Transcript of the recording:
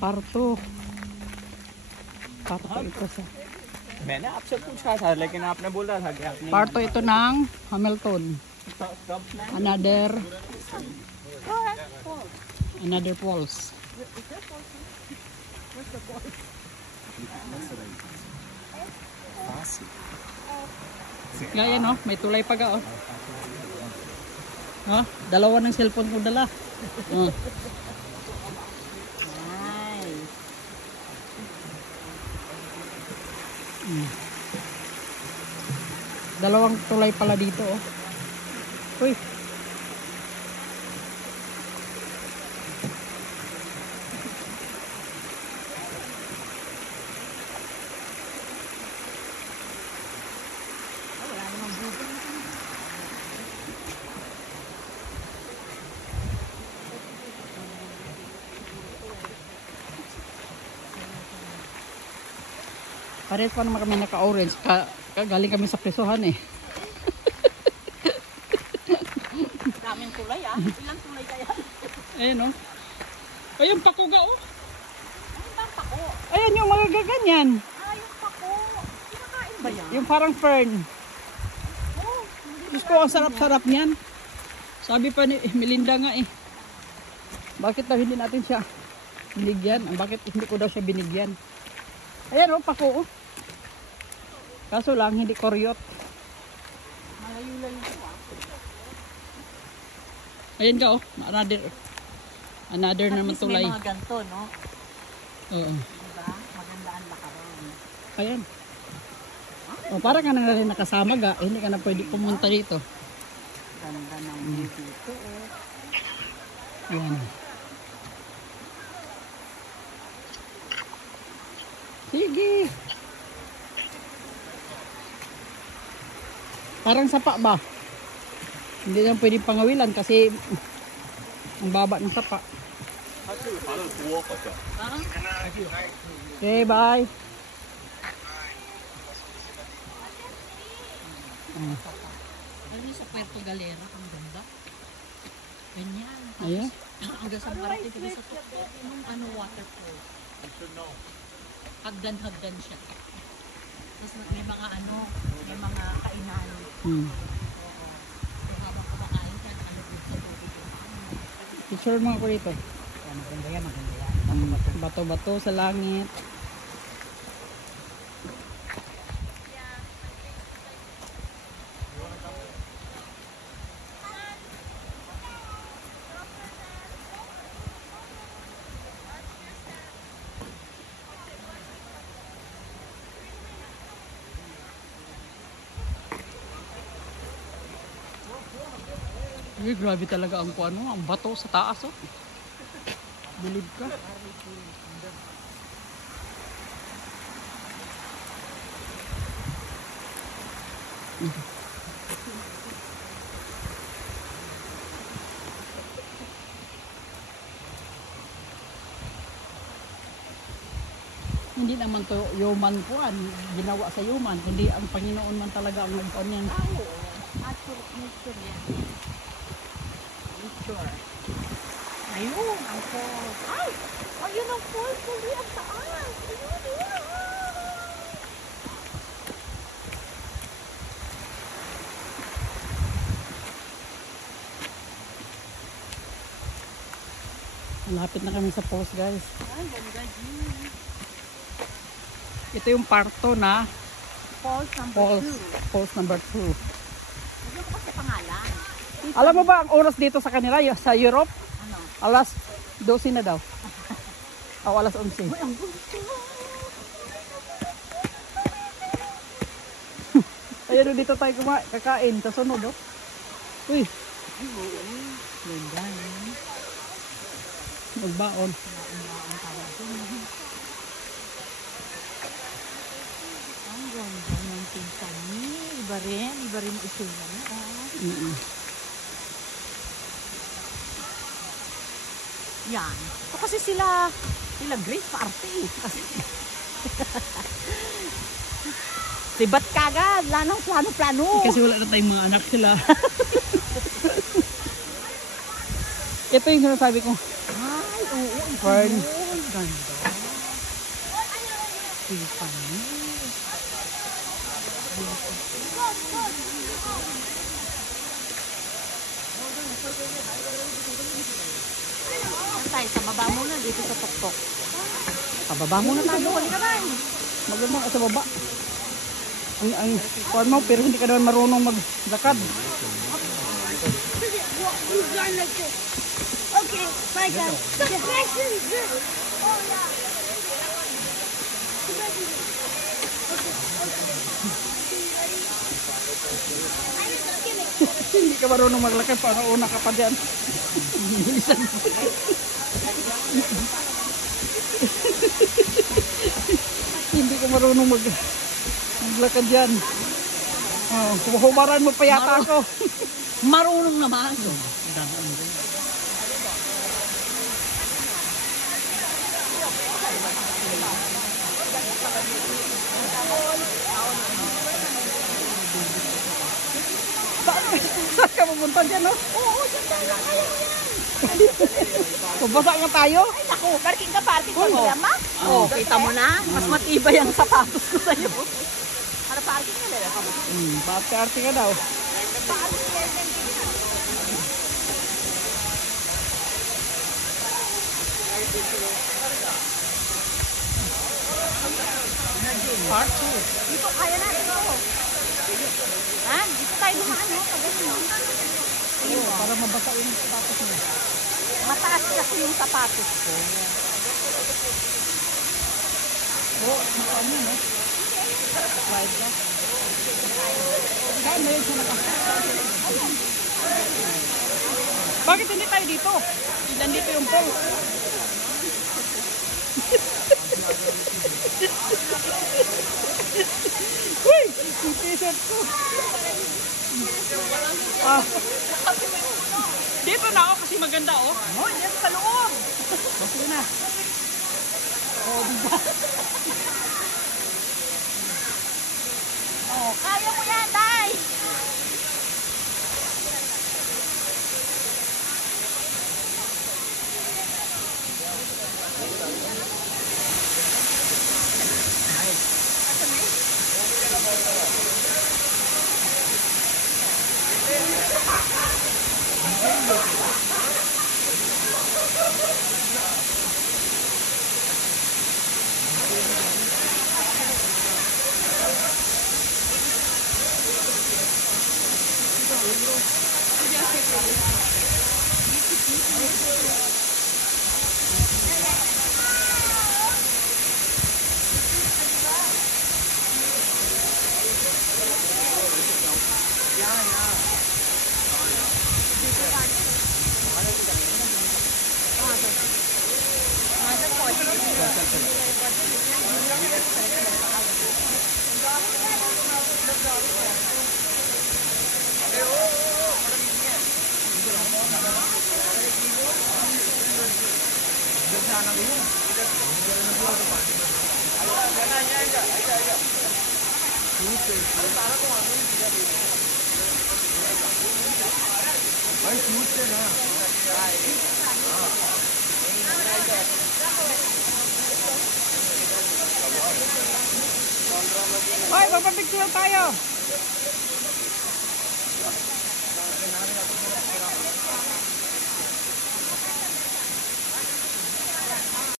पार्टो ito sa मैंने आपसे पूछा था लेकिन आपने बोला था कि आपने Parto ito ng Hamilton. Another falls. Yan oh, may tulay pa ga oh. Oh, dalawa ng cellphone ko dala. Oh. Dalawang tulay pala dito oh. Uy. Pares pa naman kami naka-orange. Galing kami sa presohan eh. Daming tulay ah. Ilang tulay kaya? Ayan o. Ayun, pakuga o. Ano ba pako? Ayan yung mga gaganyan. Ah, yung pako. Kinakain ba yan? Yung parang fern. Oh, Diyos ko, ang sarap-sarap niyan. Sabi pa ni Melinda nga eh. Bakit daw hindi natin siya binigyan? Bakit hindi ko daw siya binigyan? Ayan o, pako o. Kaso lang, hindi koryot. malayo-layo ito ah. Ayan ka oh, another naman tulay. At least may mga ganito, no? Oo. Diba? Maganda ang lakaron. Ayan. O, para ka na rin nakasama ga, hindi ka na pwede pumunta dito. Ganda ng view dito oh. Ayan. Sige. Parang sapa ba? Hindi lang pwede pangawilan kasi ang baba ng sapa. Okay, bye. Ano sa Puerto Galera, ang ganda. Ganyan. Ayan. Hanggang sa Marte, diba sa tuktok, yung ano, waterfall. Hagdan-hagdan siya. Tapos may mga ano, may mga kainan. So habang kumakain ka, nakalagod sa tubig yung ano. Picture mo ako dito. Maganda yan, maganda yan. Bato-bato sa langit. Uy, grabe talaga ang kuano, ang bato sa taas oh. Bilib ka. Hindi naman to human kuan, ginawa sa human, hindi ang Panginoon man talaga ang nagkuan yan. Oo. Nature yan. Nature. Ayun, ang falls. Ay! Ayun ang falls. Hindi ang taas. Ayun, ayun. Malapit na kami sa falls guys. Ay, ganda yun. Ito yung parto na Falls number 2. falls number 2. Hindi ko kasi pangalan. Alam mo ba ang oras dito sa kanila sa Europe? Ano? Alas 12 na daw. O alas 11. Ay, ang gusto. Ayun dito tayo kakain sa sunod oh. Uy, Ay, oo. Ganda yun. magbaon. Ang tawag dun. Ang ganda ng pinsan niya. Iba rin isula niya. Yan. So kasi sila great party. Kasi tibat kagad. Lanang plano-plano. Kasi wala na tayong mga anak sila. Ito yung sinasabi ko. Ay, oo. Fern. Ganda. Tiffany. Saan tayo? Sa baba muna, dito sa tuktok. Pababa muna tayo. Halika ba? Maganda ka sa baba. Ang kuwan mo, pero hindi ka naman marunong maglakad. Okay, my God. The question is good. Oh, yeah. Hindi ka marunong maglakad, para una ka pa dyan. Hindi ka marunong maglakad dyan. Oh, humaran mo pa yata ako. Marunong naman. Saan ka pupunta dyan, no? Oo, dyan tayo. Mabasa nga tayo. Ay, naku, parking ka parking ko, ma? Oo, kita mo na. Mas matibay ang sapatos ko sa'yo. Para parking ka nila. Bakit ka daw? Part 2. Dito, kaya natin ako. Ha? Dito tayo dumaan, no? Para mabasa yung sapatos mo. Mataas kasi yung sapatos ko. Oo, ano, no? Ride ka. Saan na yun siya Bakit hindi tayo dito? Nandito yung pole. Uy! Yung t-shirt ko. Ah. Dito na ako kasi maganda, oh. Oh, yan sa loob. Sige na. Oh, diba? Oh, kaya mo yan, Day. Hoy, magpapicture tayo.